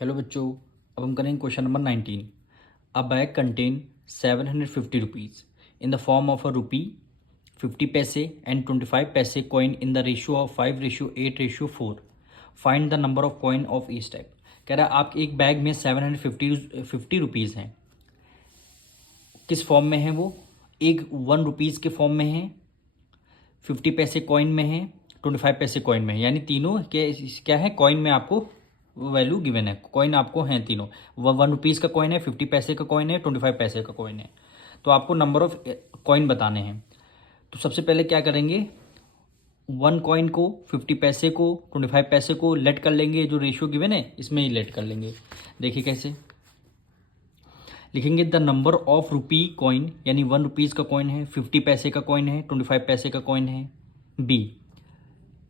Hello बच्चों, अब हम करेंगे question number 19। A bag contain 750 rupees in the form of a rupee 50 paise and 25 paise coin in the ratio of 5:8:4। Find the number of coin of each type. कह रहा है आप एक बैग में 750 रुपीज़ हैं। किस फॉर्म में है वो? एक 1 रुपीज़ के फॉर्म में है, 50 पैसे कॉइन में है, 25 पैसे कॉइन में है। यानी तीनों के क्या है, कॉइन में आपको वैल्यू गिवन है। कॉइन आपको हैं तीनों, 1 रुपीज़ का कॉइन है, 50 पैसे का कॉइन है, 25 पैसे का कॉइन है। तो आपको नंबर ऑफ कॉइन बताने हैं। तो सबसे पहले क्या करेंगे, 1 कॉइन को, 50 पैसे को, 25 पैसे को लेट कर लेंगे। जो रेशियो गिवन है इसमें ही लेट कर लेंगे। देखिए कैसे लिखेंगे, the number of rupee coin, यानी 1 रुपीज़ का कॉइन है, 50 पैसे का कॉइन है, 25 पैसे का कॉइन है। बी,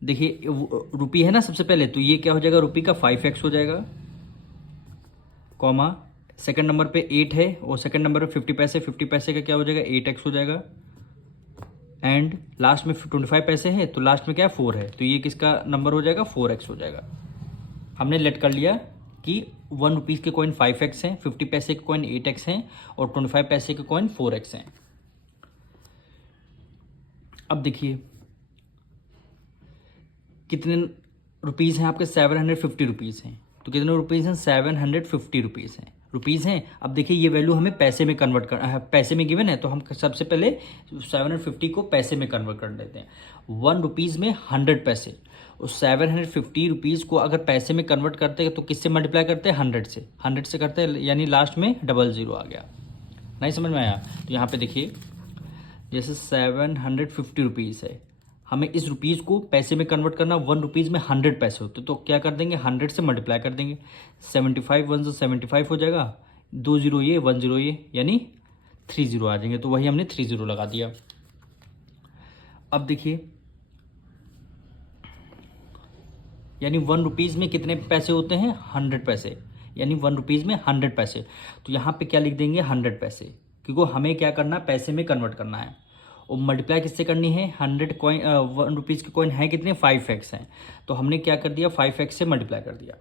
देखिए रुपी है ना सबसे पहले, तो ये क्या हो जाएगा, रुपी का 5x हो जाएगा, कॉमा सेकंड नंबर पे 8 है और सेकंड नंबर पे 50 पैसे, 50 पैसे का क्या हो जाएगा, 8x हो जाएगा। एंड लास्ट में 25 पैसे है तो लास्ट में क्या है, 4 है, तो ये किसका नंबर हो जाएगा, 4x हो जाएगा। हमने लेट कर लिया कि 1 रुपीज़ के कॉइन 5x हैं, 50 पैसे के कॉइन 8x हैं और 25 पैसे के कॉइन 4x हैं। अब देखिए कितने रुपीज़ हैं आपके, 750 रुपीज़ हैं। तो कितने रुपीज़ हैं, 750 रुपीज़ हैं, रुपीज़ हैं। अब देखिए ये वैल्यू हमें पैसे में कन्वर्ट कर, पैसे में गिवन है तो हम सबसे पहले 750 को पैसे में कन्वर्ट कर देते हैं। 1 रुपीज़ में 100 पैसे, और 750 रुपीज़ को अगर पैसे में कन्वर्ट करते हैं तो किससे मल्टीप्लाई करते हैं, 100 से करते हैं, यानी लास्ट में 00 आ गया। नहीं समझ में आया? तो यहाँ पे देखिए जैसे 750 रुपीज़ है, हमें इस रुपीज़ को पैसे में कन्वर्ट करना। 1 रुपीज़ में 100 पैसे होते तो क्या कर देंगे, 100 से मल्टीप्लाई कर देंगे। 75 1 से 75 हो जाएगा, 2 0 ये 1 0 ये, यानी 30 आ जाएंगे। तो वही हमने 30 लगा दिया। अब देखिए यानी 1 रुपीज़ में कितने पैसे होते हैं, 100 पैसे, यानी 1 रुपीज़ में 100 पैसे। तो यहाँ पे क्या लिख देंगे, 100 पैसे, क्योंकि हमें क्या करना है, पैसे में कन्वर्ट करना है। और मल्टीप्लाई किससे करनी है, 100 कॉइन 1 रुपीज़ के कॉइन है कितने, 5x हैं, तो हमने क्या कर दिया, 5x से मल्टीप्लाई कर दिया।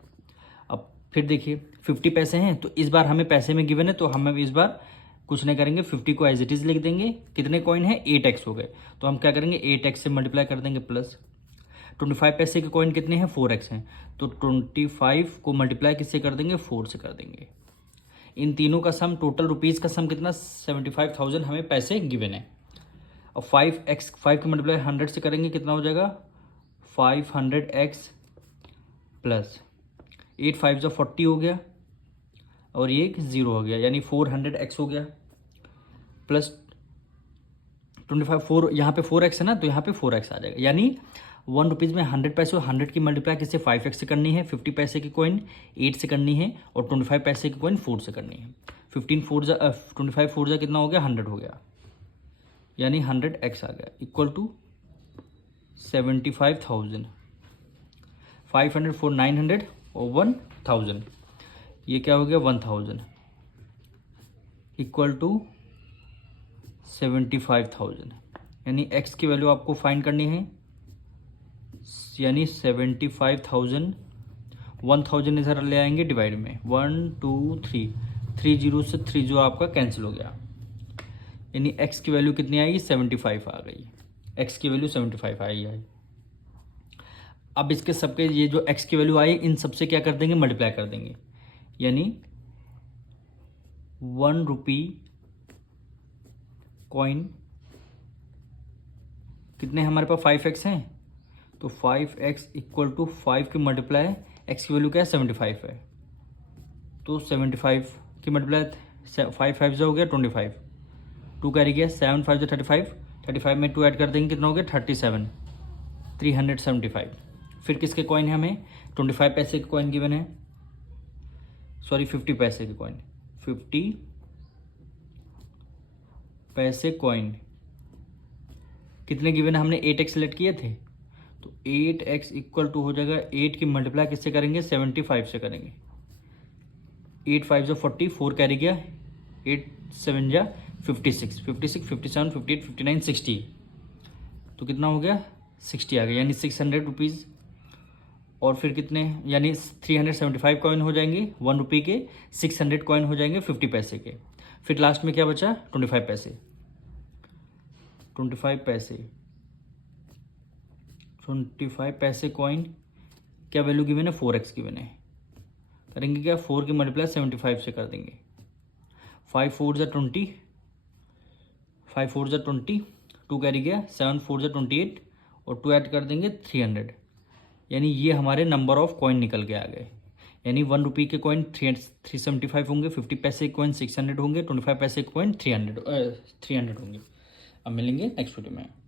अब फिर देखिए 50 पैसे हैं, तो इस बार हमें पैसे में गिवन है तो हम इस बार कुछ नहीं करेंगे, 50 को एज इट इज़ लिख देंगे। कितने कॉइन है, 8x हो गए, तो हम क्या करेंगे, 8x से मल्टीप्लाई कर देंगे प्लस। 25 पैसे के कॉइन कितने हैं, 4x हैं, तो 25 को मल्टीप्लाई किससे कर देंगे, 4 से कर देंगे। इन तीनों का सम, टोटल रुपीज़ का सम कितना, 75,000 हमें पैसे गिवन है। और 5x, 5 का मल्टीप्लाई 100 से करेंगे कितना हो जाएगा, 500x प्लस 8 5 40 हो गया, और ये 0 हो गया, यानी 400x हो गया, प्लस 25 4, यहाँ पे 4x है ना, तो यहाँ पे 4x आ जाएगा। यानी 1 रुपीज़ में 100 पैसे, 100 की मल्टीप्लाई किससे, 5x से करनी है, 50 पैसे की कॉइन 8 से करनी है, और 25 पैसे की कॉइन 4 से करनी है। 15 4 25 4 कितना हो गया, 100 हो गया, यानी 100x आ गया, इक्वल टू 75,000। 500 4 900 और 1000, ये क्या हो गया, 1000 इक्वल टू 75,000। यानी x की वैल्यू आपको फाइंड करनी है, यानी 75,000। 1000 इधर ले आएंगे डिवाइड में, 1 2 3, 30 से 30 आपका कैंसिल हो गया, यानी x की वैल्यू कितनी आई, 75 आ गई। x की वैल्यू 75 आई है। अब इसके सबके ये जो x की वैल्यू आई, इन सबसे क्या कर देंगे, मल्टीप्लाई कर देंगे, यानी 1 रुपी कॉइन कितने हमारे पास, 5x हैं, तो 5x इक्वल टू 5 की मल्टीप्लाई, x की वैल्यू क्या है, 75 है, तो 75 की मल्टीप्लाई 5 5 जो हो गया 25, 2 कैरी गया, 7 5 जो 35, 35 में 2 ऐड कर देंगे कितना हो गया, 37, 375। फिर किसके कॉइन है, हमें 25 पैसे के कॉइन गिवन है, सॉरी 50 पैसे के कॉइन, 50 पैसे कॉइन कितने गिवन है, हमने 8x सेलेक्ट किए थे, तो 8x इक्वल टू हो जाएगा, 8 की मल्टीप्लाई किससे करेंगे, 75 से करेंगे। 8 5 जो 40, 4 कैरी गया, 8 7 जा 56, 56 57 58 59 60, तो कितना हो गया, 60 आ गया, यानी 600 रुपीज़ और फिर कितने, यानी 375 कॉइन हो जाएंगे 1 रुपये के, 600 कॉइन हो जाएंगे 50 पैसे के, फिर लास्ट में क्या बचा 25 पैसे। 25 पैसे कॉइन, क्या वैल्यू गिवन है 4x गिवन है, करेंगे क्या 4 की मल्टीप्लाई 75 से कर देंगे, 5 4 जा 20, 5 4 जा 20, 2 कैरी गया, 7 4 जा 28 और 2 ऐड कर देंगे 300, यानी ये हमारे नंबर ऑफ कॉइन निकल के आ गए। यानी 1 रुपये के कॉइन 375 होंगे, 50 पैसे के कॉइन 600 होंगे, 25 पैसे के कॉइन 300 होंगे। अब मिलेंगे नेक्स्ट वीडियो में।